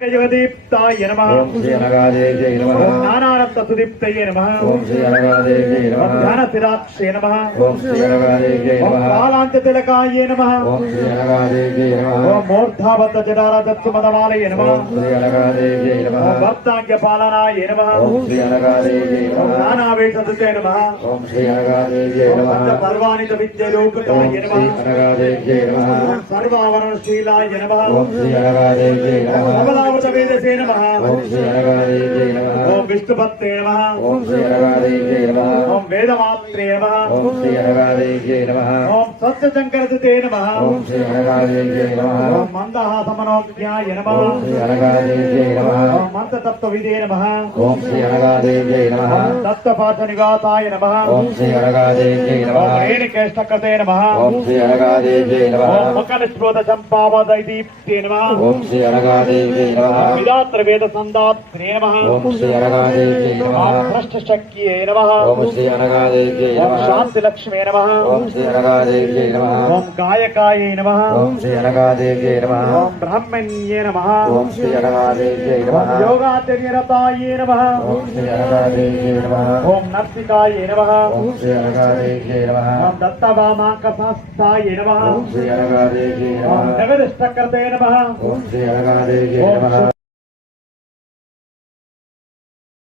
जगदीप्ताय नमः। ओम श्री अनगादेव्यै नमः। ज्ञानानन्दसुदीप्तये नमः। ओम श्री अनगादेव्यै नमः। ज्ञानसिराक्षे नमः। ओम श्री अनगादेव्यै नमः। कालांचतिलकाय नमः। ओम श्री अनगादेव्यै नमः। ओम मूर्धाबद्धजटारदत्तमदमालये नमः। ओम श्री अनगादेव्यै नमः। ओम भक्ताङ्ग्यपालनाय नमः। ओम श्री अनगादेव्यै ओम नमः। ज्ञानावेशसुते नमः। ओम श्री अनगादेव्यै ओम नमः। पञ्चपर्वाणितविद्यलोकताय ओम नमः। श्री अनगादेव्यै नमः। ओम सर्वावरणशीलाय नमः। ओम श्री अनगादेव्यै ओम नमः। सबलावृतवेदसे नमः। ओम श्री अनगादेव्यै नमः। ओम विष्णुभक्ते नमः। ओम श्री अनगादेव्यै नमः। ओम वेदमात्रे नमः। ओम श्री अनगादेव्यै नमः। ओम सत्यशंकरसुते नमः। ओम श्री अनगादेव्यै नमः। ओम मन्दहासमनोज्ञाय नमः। ओम श्री अनगादेव्यै नमः। ओम मन्त्रतत्त्वविदे नमः। ओम श्री अनगादेव्यै नमः। ओम तत्त्वपाठनिवासाय नमः। ओम श्री अनगादेव्यै ओम नमः। रेणुकेष्टकृते नमः। ओम श्री अनगादेव्यै नमः। ओम मकरस्फोटचम्पावदैदीप्ते नमः। ओम श्री अनगादेव्यै नमः। विदात्रवेदसन्दात्रे नमः। ओम श्री अनगादेव्यै नमः। ओम भ्रष्टशक्ये नमः। ओम श्री अनगादेव्यै ओम नमः। शान्तिलक्ष्मे नमः। ओम श्री अनगादेव्यै नमः। ओम गायकायै नमः। ओम श्री अनगादेव्यै नमः। ओम ब्राह्मण्ये नमः। ओम श्री अनगादेव्यै ओम नमः। योगातिनिरताये नमः। ओम श्री अनगादेव्यै नमः। ओम नर्तिकाये नमः। ओम श्री अनगादेव्यै नमः। ओम दत्तवामाकसहस्ताय नमः। ओम श्री अनगादेव्यै ओम नमः। जगदिष्टकृते नमः। ओम श्री अनगादेव्यै नमः।